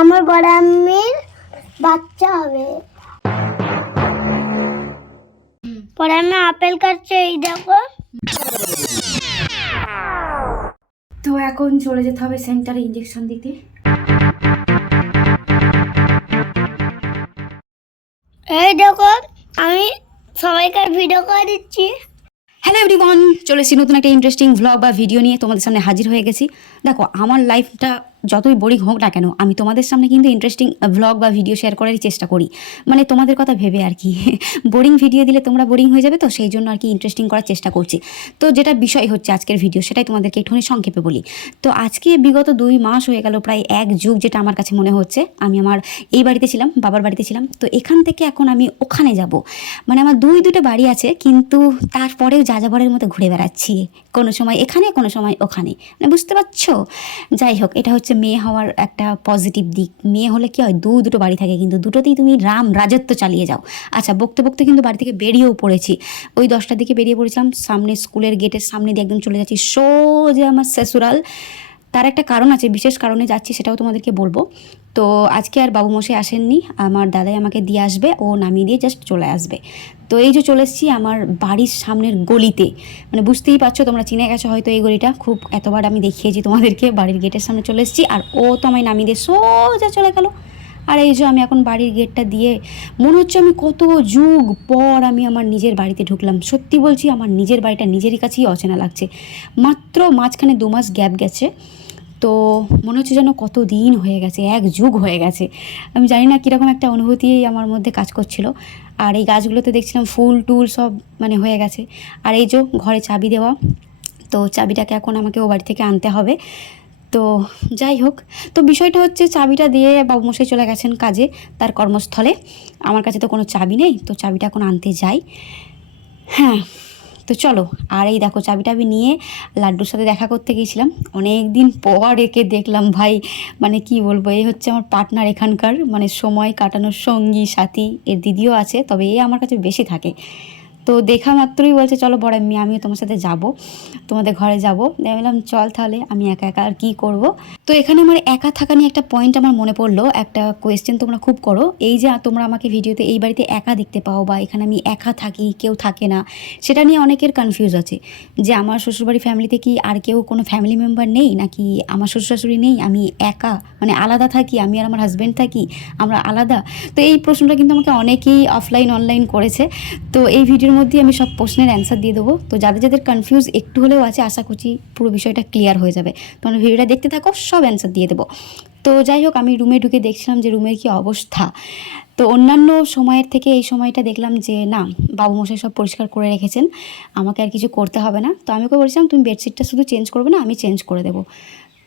আমার বড় বাচ্চা হবে। পরে আমি আপেল কাটছে এই দেখো। তো এখন চলে যেতে হবে সেন্টারে ইঞ্জেকশন দিতে। এই দেখো আমি সবাইকার ভিডিও করে দিচ্ছি। হ্যালো এভরিওয়ান চলে এসেছি নতুন একটা ইন্টারেস্টিং ভ্লগ বা ভিডিও নিয়ে। তোমাদের সামনে হাজির হয়ে গেছি। দেখো আমার লাইফটা যতই বোরিং হোক না কেন, আমি তোমাদের সামনে কিন্তু ইন্টারেস্টিং ভ্লগ বা ভিডিও শেয়ার করারই চেষ্টা করি। মানে তোমাদের কথা ভেবে আর কি। বোরিং ভিডিও দিলে তোমরা বোরিং হয়ে যাবে তো, সেই জন্য আর কি ইন্টারেস্টিং করার চেষ্টা করছি। তো যেটা বিষয় হচ্ছে আজকের ভিডিও সেটাই তোমাদেরকে একটুখানি সংক্ষেপে বলি। তো আজকে বিগত দুই মাস হয়ে গেল, প্রায় এক যুগ যেটা আমার কাছে মনে হচ্ছে। আমি আমার এই বাড়িতে ছিলাম, বাবার বাড়িতে ছিলাম। তো এখান থেকে এখন আমি ওখানে যাব। মানে আমার দুই দুটো বাড়ি আছে, কিন্তু তারপরেও যা যাযাবরের মতো ঘুরে বেড়াচ্ছি। কোনো সময় এখানে, কোনো সময় ওখানে। মানে বুঝতে পারছ? যাই হোক, এটা হচ্ছে মেয়ে হওয়ার একটা পজিটিভ দিক। মেয়ে হলে কি হয়? দু দুটো বাড়ি থাকে, কিন্তু দুটোতেই তুমি রাম রাজত্ব চালিয়ে যাও। আচ্ছা বকতে বকতে কিন্তু বাড়ি থেকে বেরিয়েও পড়েছি। ওই দশটার দিকে বেরিয়ে পড়েছিলাম। সামনে স্কুলের গেটের সামনে দিয়ে একদম চলে যাচ্ছি। সোজা আমার শ্বশুরাল। তার একটা কারণ আছে, বিশেষ কারণে যাচ্ছি সেটাও তোমাদেরকে বলব। তো আজকে আর বাবু মশাই আসেননি, আমার দাদাই আমাকে দিয়ে আসবে, ও নামিয়ে দিয়ে জাস্ট চলে আসবে। তো এই যে চলে এসেছি আমার বাড়ির সামনের গলিতে। মানে বুঝতেই পারছ, তোমরা চিনে গেছো হয়তো এই গলিটা, খুব এতবার আমি দেখিয়েছি তোমাদেরকে, বাড়ির গেটের সামনে চলে এসেছি, আর ও তো আমায় নামিয়ে দিয়ে সোজা চলে গেলো। আর এই যে আমি এখন বাড়ির গেটটা দিয়ে, মনে হচ্ছে আমি কত যুগ পর আমি আমার নিজের বাড়িতে ঢুকলাম। সত্যি বলছি, আমার নিজের বাড়িটা নিজেরই কাছেই অচেনা লাগছে। মাত্র মাঝখানে দু মাস গ্যাপ গেছে তো মনে হচ্ছে যেন কত দিন হয়ে গেছে, এক যুগ হয়ে গেছে। আমি জানি না কীরকম একটা অনুভূতি আমার মধ্যে কাজ করছিল। আর এই গাছগুলোতে দেখছিলাম ফুল, টুল সব মানে হয়ে গেছে। আর এই যে ঘরে চাবি দেওয়া, তো চাবিটাকে এখন আমাকে ও বাড়ি থেকে আনতে হবে। তো যাই হোক, তো বিষয়টা হচ্ছে চাবিটা দিয়ে বাবুমশাই চলে গেছেন কাজে, তার কর্মস্থলে। আমার কাছে তো কোনো চাবি নেই, তো চাবিটা এখন আনতে যাই। হ্যাঁ তো চলো, আর এই দেখো চাবি টাবি নিয়ে লাড্ডুর সাথে দেখা করতে গিয়েছিলাম। অনেক দিন পর একে দেখলাম, ভাই মানে কি বলব এই হচ্ছে আমার পার্টনার এখানকার মানে সময় কাটানোর সঙ্গী, সাথী, এর দিদিও আছে, তবে এ আমার কাছে বেশি থাকে। তো দেখা মাত্রই বলছে, চলো বড় আমি আমিও তোমার সাথে যাব। তোমাদের ঘরে যাব। বললাম, চল তাহলে, আমি একা একা আর কী করব? তো এখানে আমার একা থাকা নিয়ে একটা পয়েন্ট আমার মনে পড়ল। একটা কোয়েশ্চেন তোমরা খুব করো। এই যে তোমরা আমাকে ভিডিওতে এই বাড়িতে একা দেখতে পাও বা এখানে আমি একা থাকি, কেউ থাকে না, সেটা নিয়ে অনেকের কনফিউজ আছে। যে আমার শ্বশুরবাড়ি ফ্যামিলিতে কি আর কেউ কোনো ফ্যামিলি মেম্বার নেই? নাকি আমার শ্বশুর শাশুড়ি নেই? আমি একা মানে আলাদা থাকি, আমি আর আমার হাজব্যান্ড থাকি, আমরা আলাদা? তো এই প্রশ্নটা কিন্তু আমাকে অনেকেই অফলাইন অনলাইন করেছে। তো এই ভিডিওর মধ্যেই আমি সব প্রশ্নের অ্যান্সার দিয়ে দেবো। তো যাদের যাদের কনফিউজ একটু হলেও আছে, আশা করছি পুরো বিষয়টা ক্লিয়ার হয়ে যাবে। তোমরা ভিডিওটা দেখতে থাকো, সব অ্যান্সার দিয়ে দেবো। তো যাই হোক, আমি রুমে ঢুকে দেখছিলাম যে রুমের কি অবস্থা। তো অন্যান্য সময়ের থেকে এই সময়টা দেখলাম যে, না বাবু মশাই সব পরিষ্কার করে রেখেছেন। আমাকে আর কিছু করতে হবে না। তো আমি ওকে বলেছিলাম, তুমি বেডশিটটা শুধু চেঞ্জ করবে না, আমি চেঞ্জ করে দেবো।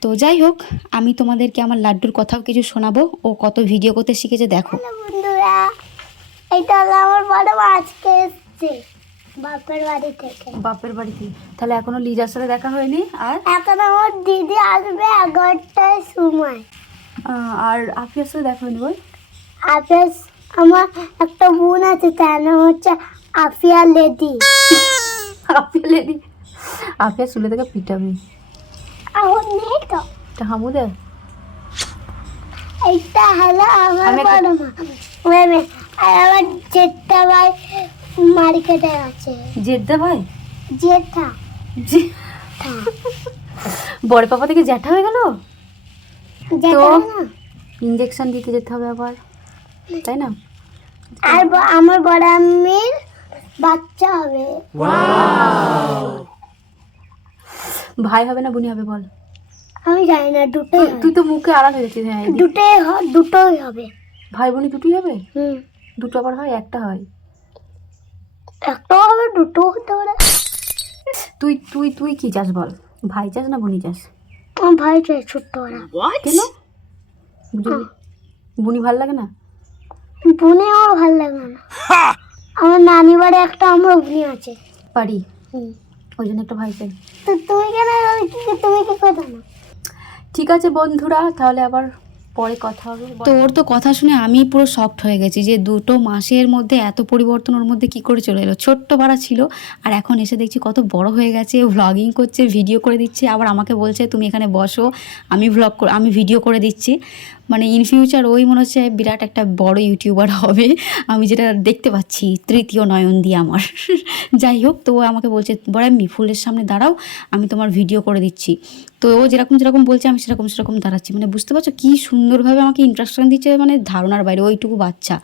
তো যাই হোক, আমি তোমাদেরকে আমার লাড্ডুর কথাও কিছু শোনাবো। ও কত ভিডিও করতে শিখেছে, দেখো। এটা আমার বড় আজকে বাপের বাড়ি থেকে। বাপের বাড়িতে তাহলে এখনও লিজার সাথে দেখা হয়নি? আর? এখন আমার দিদি আসবে এগারোটার সময়। আর আফিয়ার সাথে দেখা হয়নি বল? আফিয়াস আমার একটা বোন আছে তার নাম হচ্ছে আফিয়া লেডি। আফিয়া লেডি? আফিয়া চুলে থেকে পিটাবি। আমার নেই তো। এটা হামু দে। এইটা হলো আমার বড় মা। আর আমার জেঠা ভাই মার্কেটে আছে। জেদ্দা ভাই? জেঠা। বড় পাপা থেকে জ্যাঠা হয়ে গেল? না? ইঞ্জেকশন দিতে যেতে হবে আবার তাই না? আর আমার বড় আম্মির বাচ্চা হবে। ভাই হবে না বুনি হবে বল। আমি জানি না দুটোই তুই তো মুখে আড়াল হয়ে গেছিস হ্যাঁ দুটোই দুটোই হবে। ভাই বোনই দুটোই হবে? হুম। দুটো আবার হয় একটা হয়? একটাও হবে দুটো হতে পারে। তুই তুই তুই কি চাস বল? ভাই চাস না বুনি চাস? আমার ভাই চাই ছোট্ট কেন? বুঝলি? বুনি ভালো লাগে না? বুনে আমার ভালো লাগে না। আমার নানি বাড়ি একটা আমার বুনি আছে। হুম। ওই জন্য একটা ভাই চাই। তো তুমি কেন তুমি কি কথা না ঠিক আছে বন্ধুরা তাহলে আবার পরে কথা হবে তো ওর তো কথা শুনে আমি পুরো সফট হয়ে গেছি যে দুটো মাসের মধ্যে এত পরিবর্তন ওর মধ্যে কি করে চলে এলো। ছোট্ট পাড়া ছিল, আর এখন এসে দেখছি কত বড় হয়ে গেছে ভ্লগিং করছে ভিডিও করে দিচ্ছে, আবার আমাকে বলছে, তুমি এখানে বসো, আমি ভ্লগ আমি ভিডিও করে দিচ্ছি। মানে ইন ফিউচার ওই মনে হচ্ছে বিরাট একটা বড় ইউটিউবার হবে। আমি যেটা দেখতে পাচ্ছি, তৃতীয় নয়ন দিয়ে আমার। যাই হোক, তো ও আমাকে বলছে বড়াম্মি ফুলের সামনে দাঁড়াও, আমি তোমার ভিডিও করে দিচ্ছি। তো ও যেরকম যেরকম বলছে, আমি সেরকম সেরকম দাঁড়াচ্ছি। মানে বুঝতে পারছ কী সুন্দরভাবে আমাকে ইন্ট্রাকশন দিচ্ছে মানে ধারণার বাইরে, ওইটুকু বাচ্চা।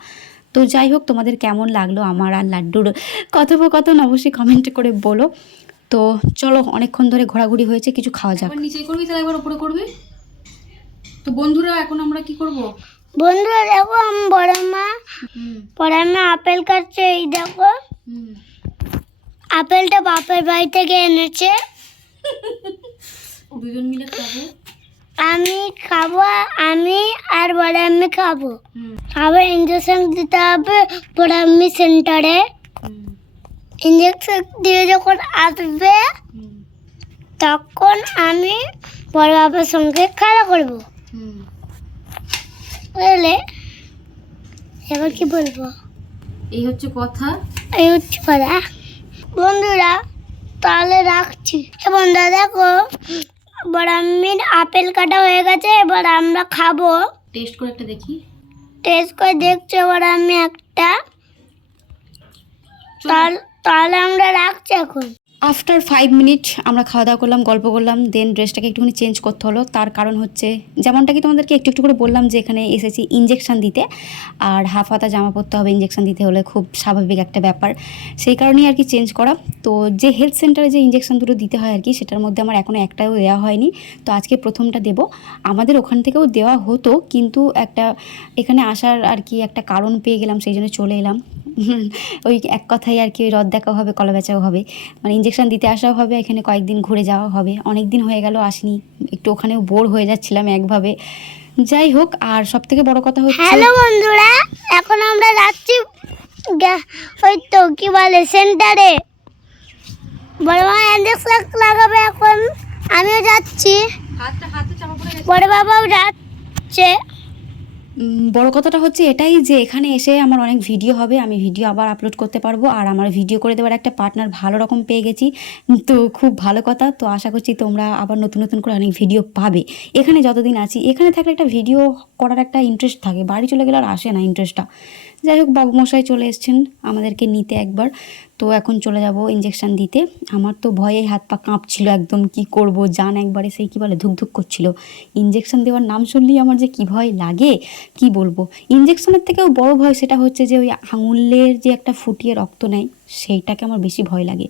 তো যাই হোক, তোমাদের কেমন লাগল আমার আর লাড্ডুর কথোপকথন অবশ্যই কমেন্ট করে বলো। তো চলো, অনেকক্ষণ ধরে ঘোরাঘুরি হয়েছে, কিছু খাওয়া যাক। নিচে করবি, তাহলে একবার উপরে করবি? তো বন্ধুরা এখন আমরা কি করব? বন্ধুরা দেখো আমি বড় মা। বড় মা আপেল কাটছে এই দেখো। আপেলটা বাপের বাড়ি থেকে এনেছে। দুজন মিলে খাব? আমি খাব আমি আর বড় আমি খাব। আবার ইঞ্জেকশন দিতে হবে বড় আমি সেন্টারে ইঞ্জেকশন দিয়ে যখন আসবে তখন আমি বড় বাবার সঙ্গে খেলা করব। হুম। বুঝলে এবার কি বলব? এই হচ্ছে কথা। এই হচ্ছে কথা। বন্ধুরা তাহলে রাখছি। বন্ধুরা দেখো এবার আমি আপেল কাটা হয়ে গেছে এবার আমরা খাব। টেস্ট করে একটা দেখি। টেস্ট করে দেখছি এবার আমি একটা। তাহলে আমরা রাখছি এখন। আফটার ফাইভ মিনিট আমরা খাওয়া দাওয়া করলাম, গল্প করলাম দেন ড্রেসটাকে একটুখানি চেঞ্জ করতে হলো। তার কারণ হচ্ছে যেমনটা কি তোমাদেরকে একটু একটু করে বললাম যে এখানে এসেছি ইঞ্জেকশান দিতে, আর হাফ হাতা জামা পরতে হবে ইঞ্জেকশন দিতে হলে খুব স্বাভাবিক একটা ব্যাপার। সেই কারণেই আর কি চেঞ্জ করা। তো যে হেলথ সেন্টারে যে ইঞ্জেকশন দুটো দিতে হয় আর কি, সেটার মধ্যে আমার এখনও একটাও দেওয়া হয়নি। তো আজকে প্রথমটা দেব। আমাদের ওখান থেকেও দেওয়া হতো, কিন্তু একটা এখানে আসার আর কি একটা কারণ পেয়ে গেলাম, সেই জন্য চলে এলাম। ওই এক কথাই আর কি ওই রদ দেখাও হবে কলা বেচাও হবে। মানে ইঞ্জেকশন দিতে আসাও হবে এখানে কয়েকদিন ঘুরে যাওয়া হবে। অনেক দিন হয়ে গেল আসিনি। একটু ওখানেও বোর হয়ে যাচ্ছিলাম একভাবে। যাই হোক আর সব থেকে বড় কথা হচ্ছে হ্যালো বন্ধুরা এখন আমরা যাচ্ছি ওই তো কি বলে সেন্টারে বড় মা ইঞ্জেকশন লাগাবে এখন। আমিও যাচ্ছি। হাতটা হাতে চাপা পড়ে গেছে। বড় বাবাও যাচ্ছে। বড় কথাটা হচ্ছে এটাই যে এখানে এসে আমার অনেক ভিডিও হবে, আমি ভিডিও আবার আপলোড করতে পারব। আর আমার ভিডিও করে দেওয়ার একটা পার্টনার ভালো রকম পেয়ে গেছি। তো খুব ভালো কথা। তো আশা করছি তোমরা আবার নতুন নতুন করে অনেক ভিডিও পাবে। এখানে যতদিন আছি, এখানে থাকলে একটা ভিডিও করার একটা ইন্টারেস্ট থাকে। বাড়ি চলে গেলে আর আসে না ইন্টারেস্টটা যাই হোক বাবুমশাই চলে এসছেন আমাদেরকে নিতে একবার। তো এখন চলে যাব ইঞ্জেকশন দিতে। আমার তো ভয়ে হাত পা কাঁপছিল একদম, কি করব? জান একবারে সেই কী বলে, ধুকধুক করছিল। ইঞ্জেকশন দেওয়ার নাম শুনলেই আমার যে কী ভয় লাগে, কি বলব? ইঞ্জেকশনের থেকেও বড় ভয় সেটা হচ্ছে যে ওই আঙুলের যে একটা ফুটিয়ে রক্ত নেয়, সেইটাকে আমার বেশি ভয় লাগে।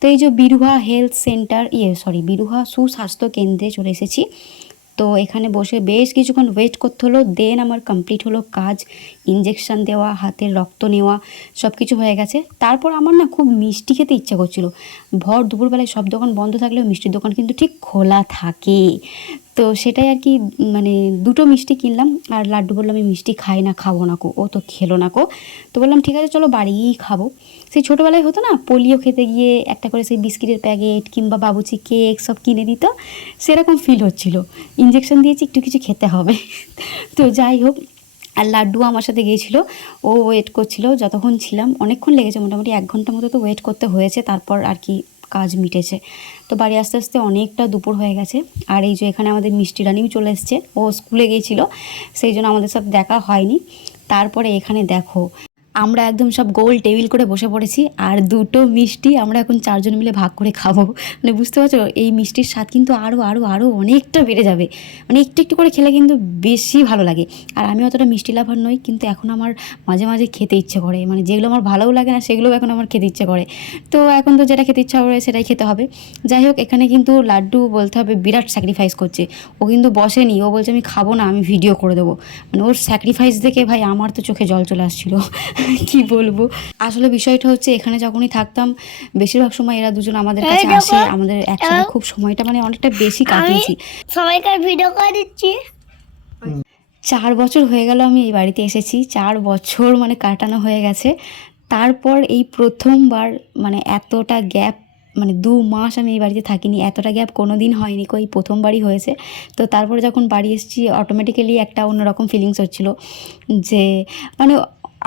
তো এই যে বিরুহা হেলথ সেন্টার ইয়ে সরি বিরুহা সুস্বাস্থ্য কেন্দ্রে চলে এসেছি। তো এখানে বসে বেশ কিছুক্ষণ ওয়েট করতে হলো দেন আমার কমপ্লিট হলো কাজ ইঞ্জেকশন দেওয়া, হাতের রক্ত নেওয়া সব কিছু হয়ে গেছে। তারপর আমার না খুব মিষ্টি খেতে ইচ্ছা করছিল। ভর দুপুরবেলায় সব দোকান বন্ধ থাকলেও মিষ্টির দোকান কিন্তু ঠিক খোলা থাকে। তো সেটাই আর কি মানে দুটো মিষ্টি কিনলাম, আর লাড্ডু বললাম আমি মিষ্টি খাই না, খাব না কো, ও তো খেলো না কো। তো বললাম, ঠিক আছে, চলো বাড়িই খাব। সেই ছোটোবেলায় হতো না, পোলিও খেতে গিয়ে একটা করে সেই বিস্কিটের প্যাকেট কিংবা বাবুচি কেক সব কিনে দিত, সেরকম ফিল হচ্ছিল। ইঞ্জেকশন দিয়েছি, একটু কিছু খেতে হবে। তো যাই হোক, আর লাড্ডু আমার সাথে গিয়েছিল, ও ওয়েট করছিল, যতক্ষণ ছিলাম, অনেকক্ষণ লেগেছে, মোটামুটি এক ঘণ্টা মতো তো ওয়েট করতে হয়েছে, তারপর আর কি কাজ মিটেছে। তো বাড়ি আস্তে আস্তে অনেকটা দুপুর হয়ে গেছে। আর এই যে এখানে আমাদের মিষ্টি রানিও চলে এসছে। ও স্কুলে গিয়েছিল, সেই জন্য আমাদের সাথে দেখা হয়নি। তারপরে এখানে দেখো আমরা একদম সব গোল টেবিল করে বসে পড়েছি, আর দুটো মিষ্টি আমরা এখন চারজন মিলে ভাগ করে খাব। মানে বুঝতে পারছ? এই মিষ্টির স্বাদ কিন্তু আরও আরও আরও অনেকটা বেড়ে যাবে। মানে একটু একটু করে খেলে কিন্তু বেশি ভালো লাগে। আর আমি অতটা মিষ্টি লাভার নই, কিন্তু এখন আমার মাঝে মাঝে খেতে ইচ্ছে করে। মানে যেগুলো আমার ভালোও লাগে না, সেগুলোও এখন আমার খেতে ইচ্ছে করে। তো এখন তো যেটা খেতে ইচ্ছা করে সেটাই খেতে হবে। যাই হোক, এখানে কিন্তু লাড্ডু বলতে হবে বিরাট স্যাক্রিফাইস করছে। ও কিন্তু বসেনি, ও বলছে আমি খাব না, আমি ভিডিও করে দেবো। মানে ওর স্যাক্রিফাইস দেখে ভাই আমার তো চোখে জল চলে আসছিল। কি বলব? আসলে বিষয়টা হচ্ছে এখানে যখনই থাকতাম বেশিরভাগ সময় এরা দুজন আমাদের কাছে আসে আমাদের একসাথে খুব সময়টা মানে অনেকটা বেশি কাটিয়েছি। সবাইকার ভিডিও করে দিচ্ছি। চার বছর হয়ে গেল আমি এই বাড়িতে এসেছি চার বছর মানে কাটানো হয়ে গেছে। তারপর এই প্রথমবার মানে এতটা গ্যাপ মানে দু মাস আমি এই বাড়িতে থাকিনি এতটা গ্যাপ কোনো দিন হয়নি কই প্রথমবারই হয়েছে। তো তারপরে যখন বাড়ি এসেছি অটোমেটিক্যালি একটা অন্যরকম ফিলিংস হচ্ছিল যে মানে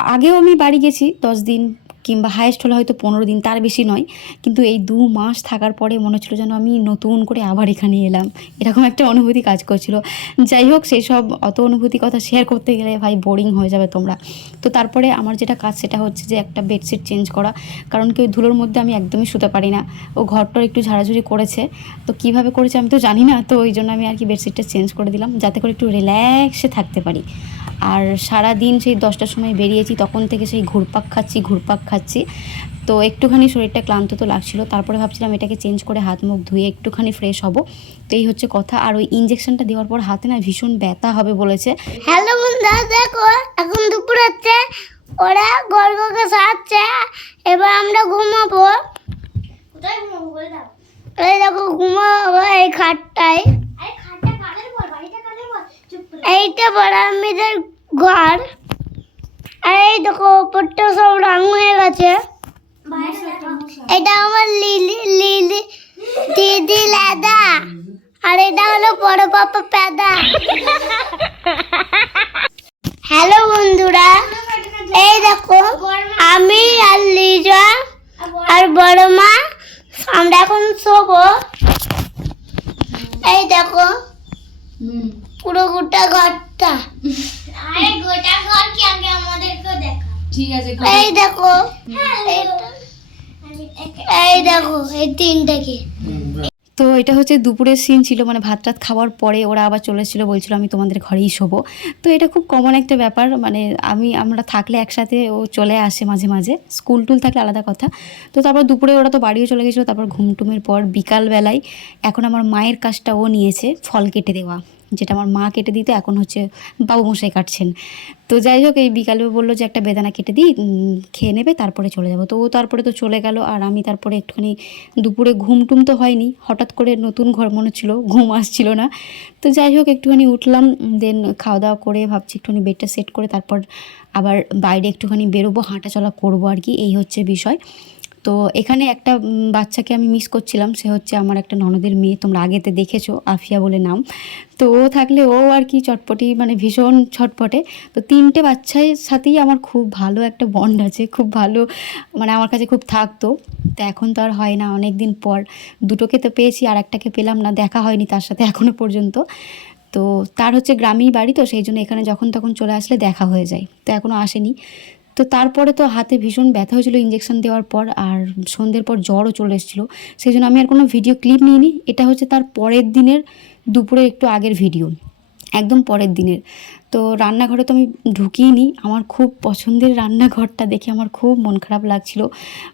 আগেও আমি বাড়ি গেছি দশ দিন কিংবা হায়েস্ট হলে হয়তো পনেরো দিন, তার বেশি নয়। কিন্তু এই দু মাস থাকার পরে মনে হচ্ছিল যেন আমি নতুন করে আবার এখানে এলাম। এরকম একটা অনুভূতি কাজ করছিল। যাই হোক, সেসব অত অনুভূতি কথা শেয়ার করতে গেলে ভাই বোরিং হয়ে যাবে তোমরা। তো তারপরে আমার যেটা কাজ, সেটা হচ্ছে যে একটা বেডশিট চেঞ্জ করা। কারণ কি ওই ধুলোর মধ্যে আমি একদমই শুতে পারি না। ও ঘরটার একটু ঝাড়াঝুড়ি করেছে। তো কীভাবে করেছে আমি তো জানি না। তো ওই জন্য আমি আর কি বেডশিটটা চেঞ্জ করে দিলাম। যাতে করে একটু রিল্যাক্সে থাকতে পারি। আর সারা দিন সেই দশটার সময় বেরিয়েছি, তখন থেকে সেই ঘুরপাক খাচ্ছি ঘুরপাক খাচ্ছি। তো একটুখানি শরীরটা ক্লান্ত তো লাগছিল তারপরে ভাবছিলাম এটাকে চেঞ্জ করে হাত মুখ ধুয়ে একটুখানি ফ্রেশ হব। তো এই হচ্ছে কথা আর ওই ইঞ্জেকশনটা দেওয়ার পর হাতে না ভীষণ ব্যথা হবে বলেছে। হ্যালো বন্ধুরা দেখো এখন দুপুর হচ্ছে ওরা গর্গকে সাজছে এবার আমরা ঘুমাবো। কোথায় ঘুমাবো এই দেখো ঘুমাবো এই খাটটায়। এইটা বড় মেয়েদের ঘর। আর এই দেখো ওপরটা গেছে এটা আমার লিলি লিলি দিদি লাদা। আর এটা হলো বড় পাপা প্যাদা হ্যালো বন্ধুরা এই দেখো আমি আর লিজা আর বড় মা আমরা এখন শোবো এই দেখো পুরো গোটা ঘরটা আরে গোটা ঘর কি আগে আমাদেরকে দেখা ঠিক আছে এই দেখো এই দেখো তো এটা হচ্ছে দুপুরের সিন ছিল মানে ভাত টাত খাওয়ার পরে ওরা আবার চলে এসেছিল, বলছিল আমি তোমাদের ঘরেই শোবো। তো এটা খুব কমন একটা ব্যাপার মানে আমি, আমরা থাকলে একসাথে ও চলে আসে মাঝে মাঝে স্কুল টুল থাকলে আলাদা কথা। তো তারপর দুপুরে ওরা তো বাড়িও চলে গেছিল, তারপর ঘুমটুমের পর বিকালবেলায় এখন আমার মায়ের কাজটা ও নিয়েছে, ফল কেটে দেওয়া। যেটা আমার মা কেটে দিতে, এখন হচ্ছে বাবু মশাই কাটছেন। তো যাই হোক, এই বিকালে বলল যে একটা বেদানা কেটে দিই খেয়ে নেবে, তারপরে চলে যাব। তো ও তারপরে তো চলে গেল, আর আমি তারপরে একটুখানি দুপুরে ঘুম টুম তো হয়নি, হঠাৎ করে নতুন ঘর মনে ছিল ঘুম আসছিল না। তো যাই হোক, একটুখানি উঠলাম দেন খাওয়া দাওয়া করে ভাবছি একটুখানি বেডটা সেট করে, তারপর আবার বাইরে একটুখানি বেরোবো হাঁটা চলা করব আর কি, এই হচ্ছে বিষয়। তো এখানে একটা বাচ্চাকে আমি মিস করছিলাম। সে হচ্ছে আমার একটা ননদের মেয়ে, তোমরা আগেতে দেখেছ, আফিয়া বলে নাম। তো ও থাকলে ও আর কি চটপটি মানে ভীষণ ছটপটে। তো তিনটে বাচ্চার সাথেই আমার খুব ভালো একটা বন্ড আছে, খুব ভালো মানে আমার কাছে খুব থাকতো। তো এখন তো আর হয় না অনেক দিন পর। দুটোকে তো পেয়েছি আর একটাকে পেলাম না, দেখা হয়নি তার সাথে এখনও পর্যন্ত। তো তার হচ্ছে গ্রামেই বাড়ি, তো সেই জন্য এখানে যখন তখন চলে আসলে দেখা হয়ে যায়। তো এখনও আসেনি। তো তারপরে তো হাতে ভীষণ ব্যথা হয়েছিল ইঞ্জেকশন দেওয়ার পর আর সন্ধ্যের পর জ্বরও চলে এসেছিল। সেই জন্য আমি আর কোনো ভিডিও ক্লিপ নিইনি। এটা হচ্ছে তার পরের দিনের দুপুরে একটু আগের ভিডিও একদম পরের দিনের। তো রান্নাঘরে তো আমি ঢুকিয়ে আমার খুব পছন্দের রান্নাঘরটা দেখে আমার খুব মন খারাপ লাগছিল।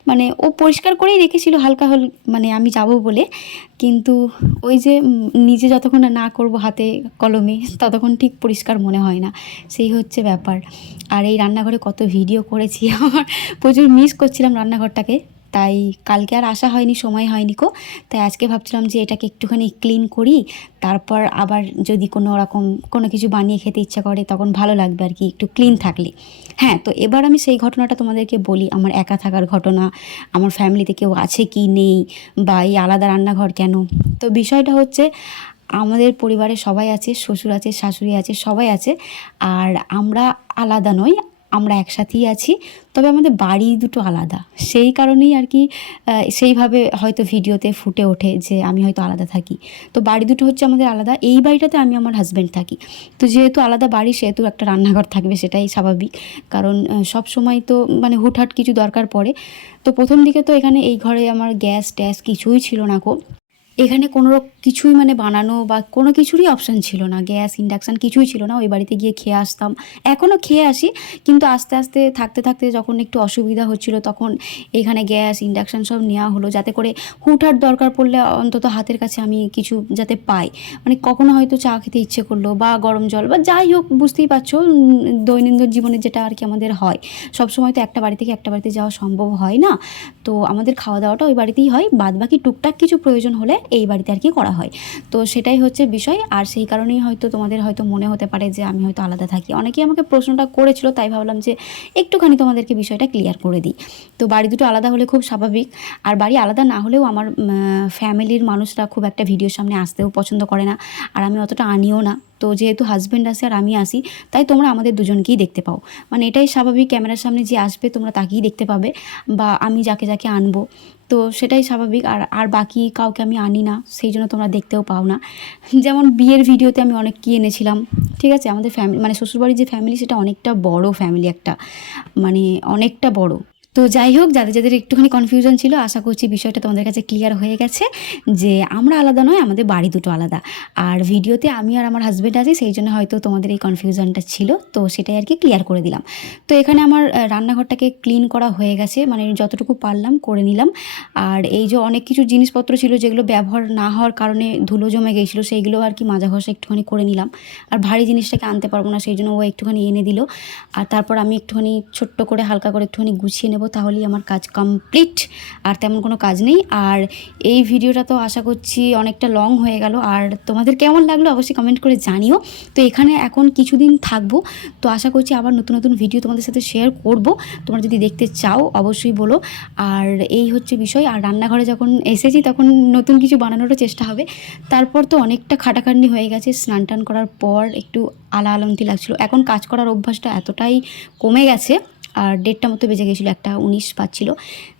মানে ও পরিষ্কার করেই রেখেছিল হালকা হল মানে আমি যাব বলে। কিন্তু ওই যে নিজে যতক্ষণ না করব হাতে কলমে, ততক্ষণ ঠিক পরিষ্কার মনে হয় না। সেই হচ্ছে ব্যাপার। আর এই রান্নাঘরে কত ভিডিও করেছি, আমার প্রচুর মিস করছিলাম রান্নাঘরটাকে। তাই কালকে আর আসা হয়নি, সময় হয়নি কো। তাই আজকে ভাবছিলাম যে এটাকে একটুখানি ক্লিন করি, তারপর আবার যদি কোনো রকম কোনো কিছু বানিয়ে খেতে ইচ্ছা করে, তখন ভালো লাগবে আর কি, একটু ক্লিন থাকলে। হ্যাঁ তো এবার আমি সেই ঘটনাটা তোমাদেরকে বলি, আমার একা থাকার ঘটনা, আমার ফ্যামিলিতে কেউ আছে কি নেই, বা এই আলাদা রান্নাঘর কেন? তো বিষয়টা হচ্ছে, আমাদের পরিবারে সবাই আছে, শ্বশুর আছে, শাশুড়ি আছে, সবাই আছে, আর আমরা আলাদা নই আমরা একসাথেই আছি। তবে আমাদের বাড়ি দুটো আলাদা। সেই কারণেই আর কি সেইভাবে হয়তো ভিডিওতে ফুটে ওঠে যে আমি হয়তো আলাদা থাকি। তো বাড়ি দুটো হচ্ছে আমাদের আলাদা। এই বাড়িটাতে আমি আমার হাজব্যান্ড থাকি। তো যেহেতু আলাদা বাড়ি, সেহেতু একটা রান্নাঘর থাকবে, সেটাই স্বাভাবিক। কারণ সব সময় তো মানে হুটহাট কিছু দরকার পড়ে। তো প্রথম দিকে তো এখানে এই ঘরে আমার গ্যাস ট্যাস কিছুই ছিল না গো। এখানে কোনো কিছুই মানে বানানো বা কোনো কিছুরই অপশান ছিল না। গ্যাস ইন্ডাকশান কিছুই ছিল না। ওই বাড়িতে গিয়ে খেয়ে আসতাম। এখনও খেয়ে আসি। কিন্তু আস্তে আস্তে, থাকতে থাকতে যখন একটু অসুবিধা হচ্ছিল তখন এখানে গ্যাস ইন্ডাকশান সব নেওয়া হলো যাতে করে হুটহাট দরকার পড়লে অন্তত হাতের কাছে আমি কিছু যাতে পাই। মানে কখনো হয়তো চা খেতে ইচ্ছে করল বা গরম জল বা যাই হোক, বুঝতেই পারছ দৈনন্দিন জীবনে যেটা আর কি আমাদের হয়। সব সময় তো একটা বাড়ি থেকে একটা বাড়িতে যাওয়া সম্ভব হয় না। তো আমাদের খাওয়া দাওয়াটা ওই বাড়িতেই হয়। বাদ বাকি টুকটাক কিছু প্রয়োজন হলে এই বাড়িতে আর কি করা হয়। তো সেটাই হচ্ছে বিষয়। আর সেই কারণেই হয়তো তোমাদের হয়তো মনে হতে পারে যে আমি হয়তো আলাদা থাকি। অনেকেই আমাকে প্রশ্নটা করেছিল, তাই ভাবলাম যে একটুখানি তোমাদেরকে বিষয়টা ক্লিয়ার করে দিই। তো বাড়ি দুটো আলাদা হলে খুব স্বাভাবিক। আর বাড়ি আলাদা না হলেও আমার ফ্যামিলির মানুষরা খুব একটা ভিডিওর সামনে আসতেও পছন্দ করে না। আর আমি অতটা আনিও না। তো যেহেতু হাজব্যান্ড আসে আর আমি আসি, তাই তোমরা আমাদের দুজনকেই দেখতে পাও। মানে এটাই স্বাভাবিক, ক্যামেরার সামনে যে আসবে তোমরা তাকেই দেখতে পাবে। বা আমি যাকে যাকে আনব। তো সেটাই স্বাভাবিক। আর আর বাকি কাউকে আমি আনি না, সেই জন্য তোমরা দেখতেও পাও না। যেমন বিয়ের ভিডিওতে আমি অনেক কি এনেছিলাম, ঠিক আছে? আমাদের ফ্যামিলি মানে শ্বশুরবাড়ির যে ফ্যামিলি সেটা অনেকটা বড় ফ্যামিলি একটা। মানে অনেকটা বড়। তো যাই হোক যাদের যাদের একটুখানি কনফিউশন ছিল, আশা করছি বিষয়টা তোমাদের কাছে ক্লিয়ার হয়ে গেছে যে আমরা আলাদা নয়, আমাদের বাড়ি দুটো আলাদা। আর ভিডিওতে আমি আর আমার হাজব্যান্ড আছি, সেই জন্য হয়তো তোমাদের এই কনফিউশনটা ছিল, তো সেটাই আর কি ক্লিয়ার করে দিলাম। তো এখানে আমার রান্নাঘরটাকে ক্লিন করা হয়ে গেছে মানে যতটুকু পারলাম করে নিলাম। আর এই যে অনেক কিছু জিনিসপত্র ছিল, যেগুলো ব্যবহার না হওয়ার কারণে ধুলো জমে গিয়েছিল সেইগুলো আর কি মাজা ঘষা একটুখানি করে নিলাম। আর ভারী জিনিসটাকে আনতে পারব না, সেই জন্য ও একটুখানি এনে দিল। আর তারপর আমি একটুখানি ছোট্ট করে, হালকা করে একটুখানি গুছিয়ে নেব। তাহলেই আমার কাজ কমপ্লিট আর তেমন কোনো কাজ নেই। আর এই ভিডিওটা তো আশা করছি অনেকটা লং হয়ে গেল। আর তোমাদের কেমন লাগল অবশ্যই কমেন্ট করে জানিও। তো এখানে এখন কিছুদিন থাকব। তো আশা করছি আবার নতুন নতুন ভিডিও তোমাদের সাথে শেয়ার করব। তোমরা যদি দেখতে চাও, অবশ্যই বলো। আর এই হচ্ছে বিষয়। আর রান্নাঘরে যখন এসেছি, তখন নতুন কিছু বানানোরও চেষ্টা হবে। তারপর তো অনেকটা খাটাখাটনি হয়ে গেছে। স্নান টান করার পর একটু আলা আলমতি লাগছিল। এখন কাজ করার অভ্যাসটা এতটাই কমে গেছে আর ডেটটা মতো বেজে গেছিল, একটা উনিশ পাচ্ছিল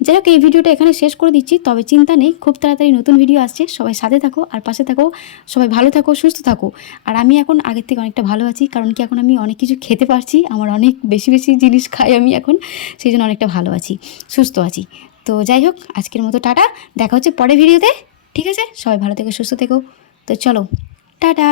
যাই হোক, এই ভিডিওটা এখানে শেষ করে দিচ্ছি, তবে চিন্তা নেই, খুব তাড়াতাড়ি নতুন ভিডিও আসছে, সবাই সাথে থাকো আর পাশে থাকো, সবাই ভালো থাকো, সুস্থ থাকো। আর আমি এখন আগের থেকে অনেকটা ভালো আছি, কারণ কি এখন আমি অনেক কিছু খেতে পারছি, আমার অনেক বেশি বেশি জিনিস খাই আমি এখন, সেই জন্য অনেকটা ভালো আছি, সুস্থ আছি। তো যাই হোক, আজকের মতো টাটা, দেখা হচ্ছে পরের ভিডিওতে, ঠিক আছে? সবাই ভালো থেকো, সুস্থ থেকো। তো চলো, টাটা!